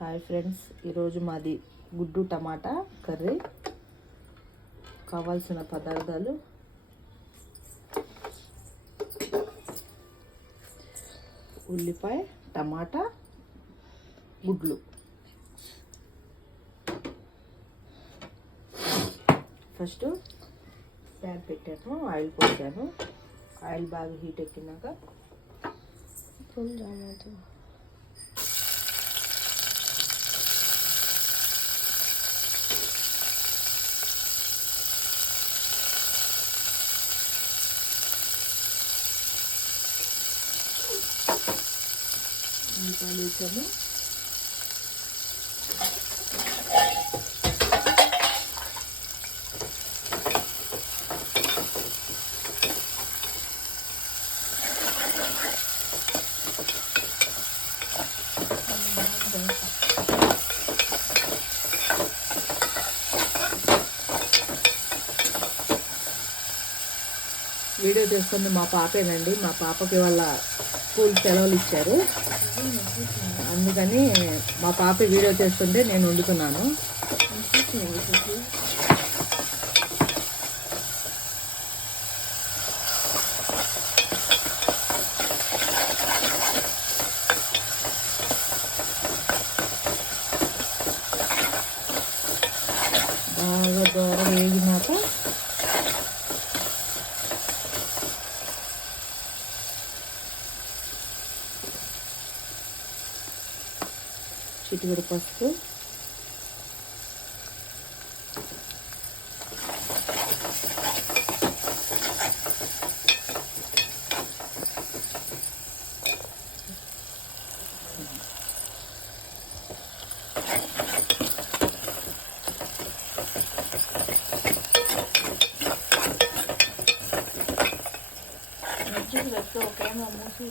Hi friends, ఈరోజు మాది గుడ్డు టమాటా కర్రీ. కావాల్సిన పదార్థాలు: ఉల్లిపాయ, టమాటా, గుడ్లు. ఫస్ట్ ప్యాన్ పెట్టాను, ఆయిల్ పోసాను. ఆయిల్ బాగా హీట్ ఎక్కినాక ఉల్లిపాయలు వేసాము. వీడియో చేస్తుంది మా పాపేనండి. మా పాపకి వాళ్ళ స్కూల్ సెలవులు ఇచ్చారు, అందుకని మా పాప వీడియో చేస్తుంటే నేను వండుతున్నాను. బాగా దూర వేగినాక చిటికెడు పసుపు, ఒకేమో మూసి